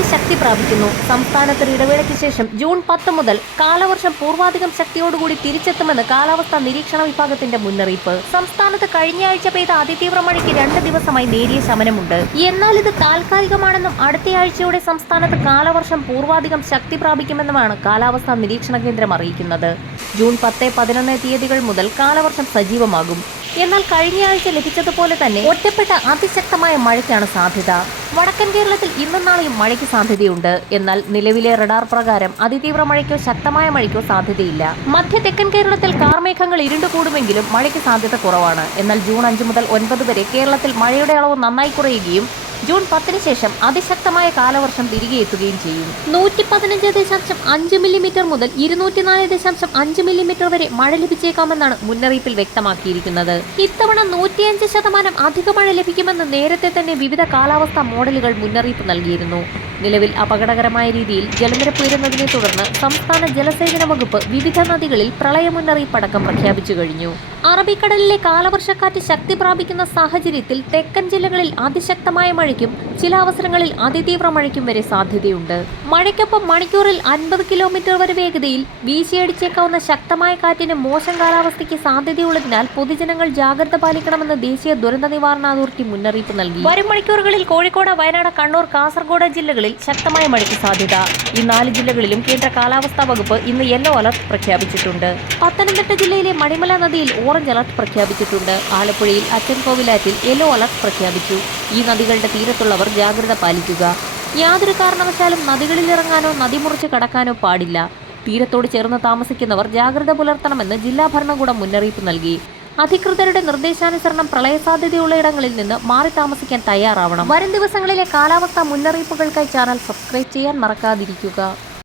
കാറ്റ് ശക്തി പ്രാപിക്കുന്നു. സംസ്ഥാനത്ത് ഒരു ഇടവേളയ്ക്ക് ശേഷം ജൂൺ പത്ത് മുതൽ കാലവർഷം പൂർവാധികം ശക്തിയോടുകൂടി തിരിച്ചെത്തുമെന്ന് കാലാവസ്ഥാ നിരീക്ഷണ വിഭാഗത്തിന്റെ മുന്നറിയിപ്പ്. സംസ്ഥാനത്ത് കഴിഞ്ഞ ആഴ്ച പെയ്ത അതിതീവ്ര മഴയ്ക്ക് രണ്ട് ദിവസമായി നേരിയ ശമനമുണ്ട്. എന്നാൽ ഇത് താൽക്കാലികമാണെന്നും അടുത്തയാഴ്ചയോടെ സംസ്ഥാനത്ത് കാലവർഷം പൂർവാധികം ശക്തി പ്രാപിക്കുമെന്നുമാണ് കാലാവസ്ഥാ നിരീക്ഷണ കേന്ദ്രം അറിയിക്കുന്നത്. ജൂൺ പത്ത് പതിനൊന്ന് തീയതികൾ മുതൽ കാലവർഷം സജീവമാകും. എന്നാൽ കഴിഞ്ഞ ആഴ്ച ലഭിച്ചതുപോലെ തന്നെ ഒറ്റപ്പെട്ട അതിശക്തമായ മഴയ്ക്കാണ് സാധ്യത. വടക്കൻ കേരളത്തിൽ ഇന്നും നാളെയും മഴയ്ക്ക് സാധ്യതയുണ്ട്. എന്നാൽ നിലവിലെ റഡാർ പ്രകാരം അതിതീവ്ര മഴയ്ക്കോ ശക്തമായ മഴയ്ക്കോ സാധ്യതയില്ല. മധ്യ തെക്കൻ കേരളത്തിൽ കാർമേഘങ്ങൾ ഇരുണ്ടുകൂടുമെങ്കിലും മഴയ്ക്ക് സാധ്യത കുറവാണ്. എന്നാൽ ജൂൺ അഞ്ച് മുതൽ ഒൻപത് വരെ കേരളത്തിൽ മഴയുടെ അളവ് നന്നായി കുറയുകയും ജൂൺ പത്തിന് ശേഷം അതിശക്തമായ കാലവർഷം തിരികെ എത്തുകയും ചെയ്യും. നൂറ്റി പതിനഞ്ച് ദശാംശം അഞ്ച് മില്ലിമീറ്റർ മുതൽ ഇരുന്നൂറ്റിനാല് ദശാംശം അഞ്ച് മില്ലിമീറ്റർ വരെ മഴ ലഭിച്ചേക്കാമെന്നാണ് മുന്നറിയിപ്പിൽ വ്യക്തമാക്കിയിരിക്കുന്നത്. ഇത്തവണ നൂറ്റിയഞ്ച് ശതമാനം അധിക മഴ ലഭിക്കുമെന്ന് നേരത്തെ തന്നെ വിവിധ കാലാവസ്ഥാ മോഡലുകൾ മുന്നറിയിപ്പ് നൽകിയിരുന്നു. നിലവിൽ അപകടകരമായ രീതിയിൽ ജലനിരപ്പ് ഉയരുന്നതിനെ തുടർന്ന് സംസ്ഥാന ജലസേചന വകുപ്പ് വിവിധ നദികളിൽ പ്രളയ മുന്നറിയിപ്പ് അടക്കം പ്രഖ്യാപിച്ചു കഴിഞ്ഞു. അറബിക്കടലിലെ കാലവർഷക്കാറ്റ് ശക്തി പ്രാപിക്കുന്ന സാഹചര്യത്തിൽ തെക്കൻ ജില്ലകളിൽ അതിശക്തമായ മഴയ്ക്കും ചില അവസരങ്ങളിൽ അതിതീവ്ര മഴയ്ക്കും വരെ സാധ്യതയുണ്ട്. മഴയ്ക്കൊപ്പം മണിക്കൂറിൽ അൻപത് കിലോമീറ്റർ വരെ വേഗതയിൽ വീശിയടിച്ചേക്കാവുന്ന ശക്തമായ കാറ്റിന് മോശം കാലാവസ്ഥയ്ക്ക് സാധ്യതയുള്ളതിനാൽ പൊതുജനങ്ങൾ ജാഗ്രത പാലിക്കണമെന്ന് ദേശീയ ദുരന്ത നിവാരണ അതോറിറ്റി മുന്നറിയിപ്പ് നൽകി. വരും മണിക്കൂറുകളിൽ കോഴിക്കോട് വയനാട് കണ്ണൂർ കാസർഗോഡ് ജില്ലകളിൽ ശക്തമായ മഴയ്ക്ക് സാധ്യത. ഈ നാല് ജില്ലകളിലും കേന്ദ്ര കാലാവസ്ഥാ വകുപ്പ് ഇന്ന് യെല്ലോ അലർട്ട് പ്രഖ്യാപിച്ചിട്ടുണ്ട്. പത്തനംതിട്ട ജില്ലയിലെ മണിമല നദിയിൽ ഓറഞ്ച് അലർട്ട് പ്രഖ്യാപിച്ചിട്ടുണ്ട്. ആലപ്പുഴയിൽ അച്ചൻകോവിലാറ്റിൽ യെല്ലോ അലർട്ട് പ്രഖ്യാപിച്ചു. ഈ നദികളുടെ തീരത്തുള്ളവർ ജാഗ്രത പാലിക്കുക. യാതൊരു കാരണവശാലും നദികളിൽ ഇറങ്ങാനോ നദി മുറിച്ച് കടക്കാനോ പാടില്ല. തീരത്തോട് ചേർന്ന് താമസിക്കുന്നവർ ജാഗ്രത പുലർത്തണമെന്ന് ജില്ലാ ഭരണകൂടം മുന്നറിയിപ്പ് നൽകി. അധികൃതരുടെ നിർദ്ദേശാനുസരണം പ്രളയ സാധ്യതയുള്ള ഇടങ്ങളിൽ നിന്ന് മാറി താമസിക്കാൻ തയ്യാറാവണം. വരും ദിവസങ്ങളിലെ കാലാവസ്ഥാ മുന്നറിയിപ്പുകൾക്കായി ചാനൽ സബ്സ്ക്രൈബ് ചെയ്യാൻ മറക്കാതിരിക്കുക.